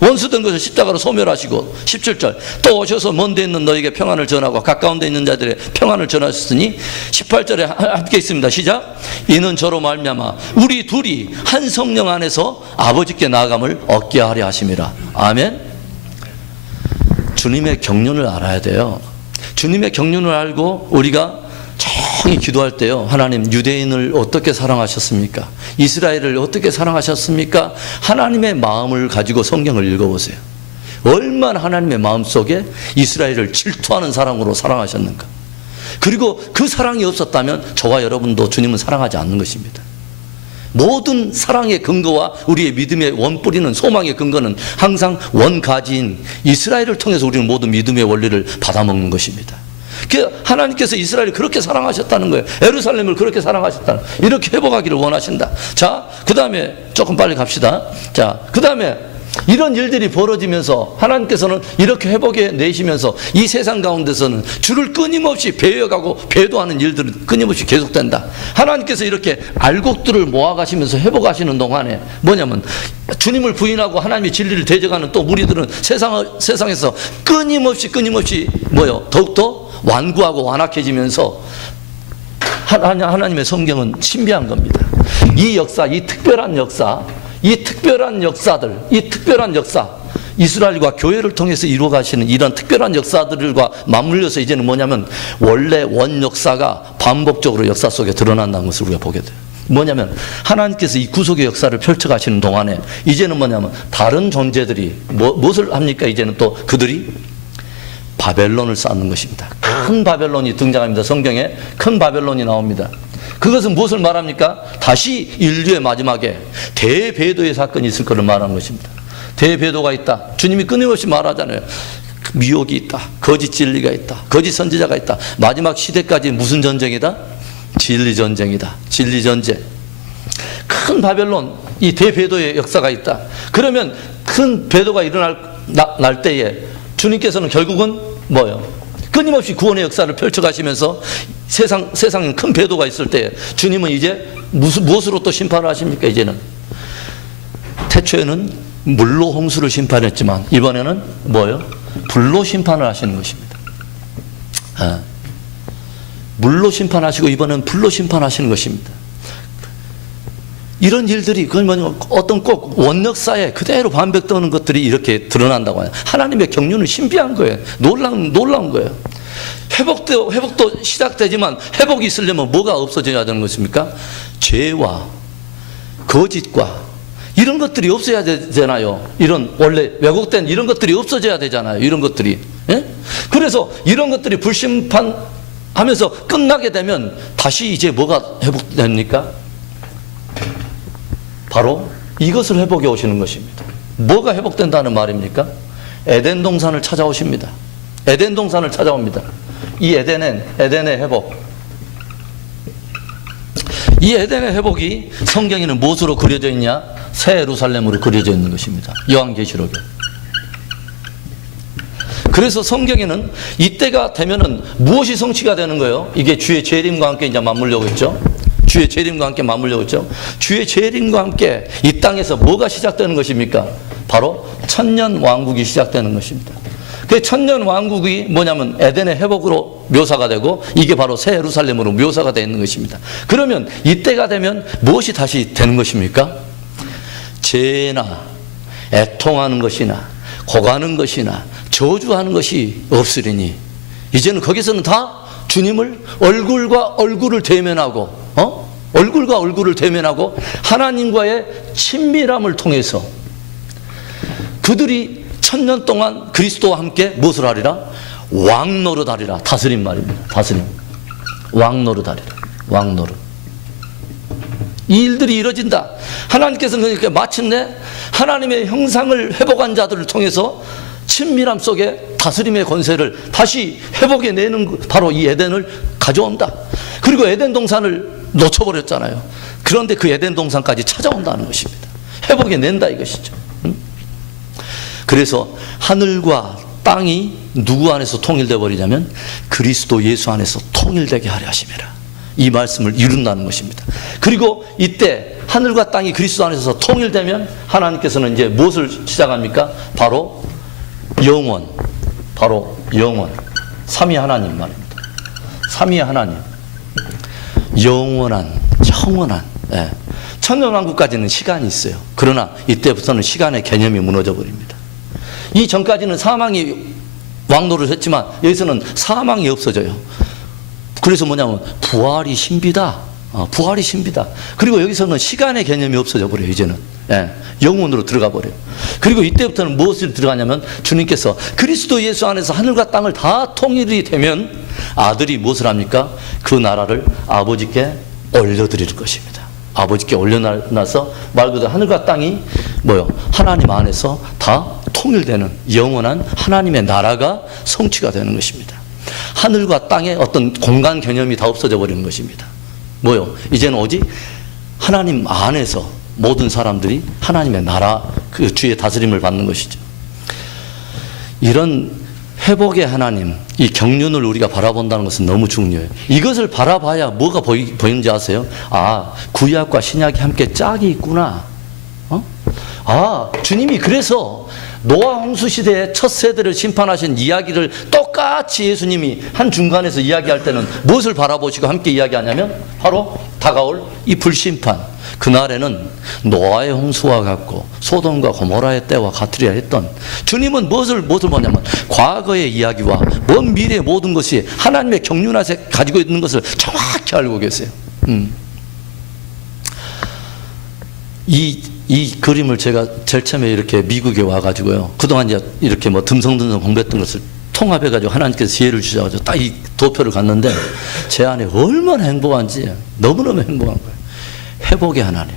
원수된 것을 십자가로 소멸하시고. 17절 또 오셔서 먼 데 있는 너에게 평안을 전하고 가까운 데 있는 자들의 평안을 전하셨으니. 18절에 함께 있습니다. 시작. 이는 저로 말미암아 우리 둘이 한 성령 안에서 아버지께 나아감을 얻게 하려 하심이라. 아멘. 주님의 경륜을 알아야 돼요. 주님의 경륜을 알고 우리가 조용히 기도할 때요, 하나님 유대인을 어떻게 사랑하셨습니까? 이스라엘을 어떻게 사랑하셨습니까? 하나님의 마음을 가지고 성경을 읽어보세요. 얼마나 하나님의 마음속에 이스라엘을 질투하는 사랑으로 사랑하셨는가. 그리고 그 사랑이 없었다면 저와 여러분도 주님은 사랑하지 않는 것입니다. 모든 사랑의 근거와 우리의 믿음의 원뿌리는, 소망의 근거는 항상 원가지인 이스라엘을 통해서 우리는 모든 믿음의 원리를 받아먹는 것입니다. 하나님께서 이스라엘을 그렇게 사랑하셨다는 거예요. 예루살렘을 그렇게 사랑하셨다는 거예요. 이렇게 회복하기를 원하신다. 자, 그 다음에 조금 빨리 갑시다. 자, 그 다음에 이런 일들이 벌어지면서 하나님께서는 이렇게 회복해 내시면서 이 세상 가운데서는 주를 끊임없이 배워가고 배도하는 일들은 끊임없이 계속된다. 하나님께서 이렇게 알곡들을 모아가시면서 회복하시는 동안에 뭐냐면 주님을 부인하고 하나님의 진리를 대적하는 또 무리들은 세상에서 끊임없이 뭐요? 더욱더 완고하고 완악해지면서 하나님의 성경은 신비한 겁니다. 이 역사, 이 특별한 역사, 이 특별한 역사, 이스라엘과 교회를 통해서 이루어가시는 이런 특별한 역사들과 맞물려서 이제는 뭐냐면 원래 원 역사가 반복적으로 역사 속에 드러난다는 것을 우리가 보게 돼요. 뭐냐면 하나님께서 이 구속의 역사를 펼쳐가시는 동안에 이제는 뭐냐면 다른 존재들이 무엇을 합니까? 이제는 또 그들이 바벨론을 쌓는 것입니다. 큰 바벨론이 등장합니다. 성경에 큰 바벨론이 나옵니다. 그것은 무엇을 말합니까? 다시 인류의 마지막에 대배도의 사건이 있을 것을 말하는 것입니다. 대배도가 있다. 주님이 끊임없이 말하잖아요. 미혹이 있다. 거짓 진리가 있다. 거짓 선지자가 있다. 마지막 시대까지 무슨 전쟁이다? 진리 전쟁이다. 진리 전쟁. 큰 바벨론, 이 대배도의 역사가 있다. 그러면 큰 배도가 일어날 때에 주님께서는 결국은 뭐예요? 끊임없이 구원의 역사를 펼쳐가시면서 세상에 큰 배도가 있을 때 주님은 이제 무엇으로 또 심판을 하십니까? 이제는 태초에는 물로 홍수를 심판했지만 이번에는 뭐예요? 불로 심판을 하시는 것입니다. 물로 심판하시고 이번에는 불로 심판하시는 것입니다. 이런 일들이 그건 어떤 꼭 원역사에 그대로 반백되는 것들이 이렇게 드러난다고 해요. 하나님의 경륜은 신비한 거예요. 놀라운 거예요. 회복도 시작되지만 회복이 있으려면 뭐가 없어져야 되는 것입니까? 죄와 거짓과 이런 것들이 없어야 되잖아요. 이런 원래 왜곡된 이런 것들이 없어져야 되잖아요. 이런 것들이. 예? 그래서 이런 것들이 불심판하면서 끝나게 되면 다시 이제 뭐가 회복됩니까? 바로 이것을 회복해 오시는 것입니다. 뭐가 회복된다는 말입니까? 에덴 동산을 찾아오십니다. 에덴 동산을 찾아옵니다. 이 에덴의 회복. 이 에덴의 회복이 성경에는 무엇으로 그려져 있냐? 새 예루살렘으로 그려져 있는 것입니다. 요한계시록에. 그래서 성경에는 이때가 되면은 무엇이 성취가 되는 거예요? 이게 주의 재림과 함께 이제 맞물려고 있죠. 주의 재림과 함께 맞물려고 있죠. 주의 재림과 함께 이 땅에서 뭐가 시작되는 것입니까? 바로 천년 왕국이 시작되는 것입니다. 그 천년 왕국이 뭐냐면 에덴의 회복으로 묘사가 되고 이게 바로 새 예루살렘으로 묘사가 되어 있는 것입니다. 그러면 이때가 되면 무엇이 다시 되는 것입니까? 죄나 애통하는 것이나 고가는 것이나 저주하는 것이 없으리니 이제는 거기서는 다 주님을 얼굴과 얼굴을 대면하고 얼굴과 얼굴을 대면하고 하나님과의 친밀함을 통해서 그들이 천년 동안 그리스도와 함께 무엇을 하리라? 왕노릇하리라. 다스림 말입니다. 다스림. 왕노릇하리라. 왕노릇. 이 일들이 이루어진다. 하나님께서는 그러니까 마침내 하나님의 형상을 회복한 자들을 통해서 친밀함 속에 다스림의 권세를 다시 회복해 내는 바로 이 에덴을 가져온다. 그리고 에덴 동산을 놓쳐버렸잖아요. 그런데 그 에덴 동산까지 찾아온다는 것입니다. 회복해 낸다 이것이죠. 그래서 하늘과 땅이 누구 안에서 통일되어 버리냐면 그리스도 예수 안에서 통일되게 하려 하심이라. 이 말씀을 이룬다는 것입니다. 그리고 이때 하늘과 땅이 그리스도 안에서 통일되면 하나님께서는 이제 무엇을 시작합니까? 바로 영원, 바로 영원, 삼위 하나님 말입니다. 삼위 하나님, 영원한, 천년왕국까지는 시간이 있어요. 그러나 이때부터는 시간의 개념이 무너져 버립니다. 이 전까지는 사망이 왕노를 했지만 여기서는 사망이 없어져요. 그래서 뭐냐면 부활이 신비다. 부활이 신비다. 그리고 여기서는 시간의 개념이 없어져 버려요. 이제는 영혼으로 들어가 버려요. 그리고 이때부터는 무엇을 들어가냐면 주님께서 그리스도 예수 안에서 하늘과 땅을 다 통일이 되면 아들이 무엇을 합니까? 그 나라를 아버지께 올려드릴 것입니다. 아버지께 올려놔서 말 그대로 하늘과 땅이 하나님 안에서 다 통일되는 영원한 하나님의 나라가 성취가 되는 것입니다. 하늘과 땅의 어떤 공간 개념이 다 없어져 버리는 것입니다. 이제는 오직 하나님 안에서 모든 사람들이 하나님의 나라 그 주의 다스림을 받는 것이죠. 이런 회복의 하나님, 이 경륜을 우리가 바라본다는 것은 너무 중요해요. 이것을 바라봐야 뭐가 보이는지 아세요? 구약과 신약이 함께 짝이 있구나. 주님이 그래서 노아 홍수 시대의 첫 세대를 심판하신 이야기를 똑같이 예수님이 한 중간에서 이야기할 때는 무엇을 바라보시고 함께 이야기하냐면 바로 다가올 이 불심판. 그날에는 노아의 홍수와 같고 소돔과 고모라의 때와 같으리라 했던 주님은 무엇을 보냐면 과거의 이야기와 먼 미래의 모든 것이 하나님의 경륜 안에 가지고 있는 것을 정확히 알고 계세요. 이 그림을 제가 제일 처음에 이렇게 미국에 와가지고요. 그동안 이제 이렇게 듬성듬성 공부했던 것을 통합해가지고 하나님께서 지혜를 주셔가지고 딱 이 도표를 갔는데 제 안에 얼마나 행복한지 너무너무 행복한 거예요. 회복의 하나님.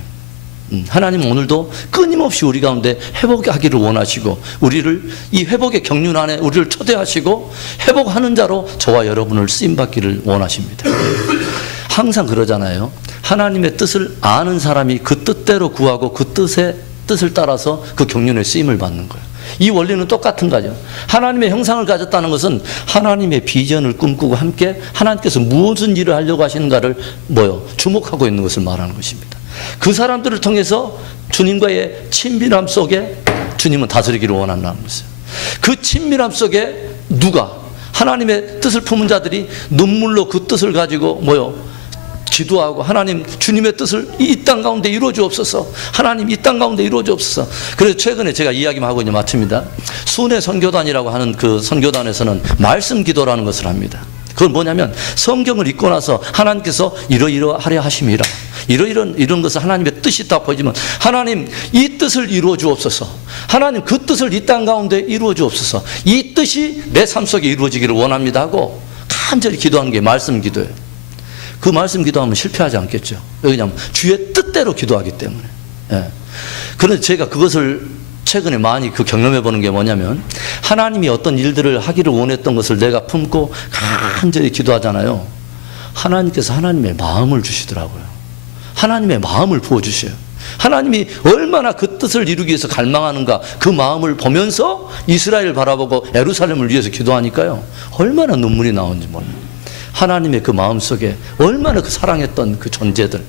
하나님 오늘도 끊임없이 우리 가운데 회복하기를 원하시고 우리를 이 회복의 경륜 안에 우리를 초대하시고 회복하는 자로 저와 여러분을 쓰임받기를 원하십니다. 항상 그러잖아요. 하나님의 뜻을 아는 사람이 그 뜻대로 구하고 그 뜻을 따라서 그 경륜의 쓰임을 받는 거예요. 이 원리는 똑같은 거죠. 하나님의 형상을 가졌다는 것은 하나님의 비전을 꿈꾸고 함께 하나님께서 무슨 일을 하려고 하시는가를 주목하고 있는 것을 말하는 것입니다. 그 사람들을 통해서 주님과의 친밀함 속에 주님은 다스리기를 원한다는 것이에요. 그 친밀함 속에 누가 하나님의 뜻을 품은 자들이 눈물로 그 뜻을 가지고 기도하고 하나님 주님의 뜻을 이 땅 가운데 이루어 주옵소서. 하나님 이 땅 가운데 이루어 주옵소서. 그래서 최근에 제가 이야기만 하고 이제 마칩니다. 순회 선교단이라고 하는 그 선교단에서는 말씀 기도라는 것을 합니다. 그건 뭐냐면 성경을 읽고 나서 하나님께서 이러이러하려 하심이라 이런 것을 하나님의 뜻이 딱 보이지만 하나님 이 뜻을 이루어 주옵소서. 하나님 그 뜻을 이 땅 가운데 이루어 주옵소서. 이 뜻이 내 삶 속에 이루어지기를 원합니다 하고 간절히 기도하는 게 말씀 기도예요. 그 말씀 기도하면 실패하지 않겠죠. 왜냐하면 주의 뜻대로 기도하기 때문에. 그런데 제가 그것을 최근에 많이 경험해 보는 게 뭐냐면 하나님이 어떤 일들을 하기를 원했던 것을 내가 품고 간절히 기도하잖아요. 하나님께서 하나님의 마음을 주시더라고요. 하나님의 마음을 부어주셔요. 하나님이 얼마나 그 뜻을 이루기 위해서 갈망하는가 그 마음을 보면서 이스라엘을 바라보고 예루살렘을 위해서 기도하니까요. 얼마나 눈물이 나오는지 몰라요. 하나님의 그 마음속에 얼마나 그 사랑했던 그 존재들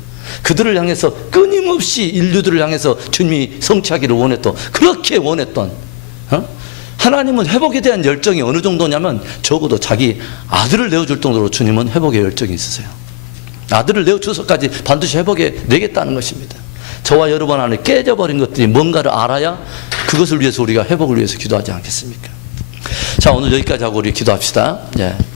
그들을 향해서 끊임없이 인류들을 향해서 주님이 성취하기를 원했던 그렇게 원했던 하나님은 회복에 대한 열정이 어느 정도냐면 적어도 자기 아들을 내어줄 정도로 주님은 회복의 열정이 있으세요. 아들을 내어줘서까지 반드시 회복해 내겠다는 것입니다. 저와 여러분 안에 깨져버린 것들이 뭔가를 알아야 그것을 위해서 우리가 회복을 위해서 기도하지 않겠습니까? 자, 오늘 여기까지 하고 우리 기도합시다. 예.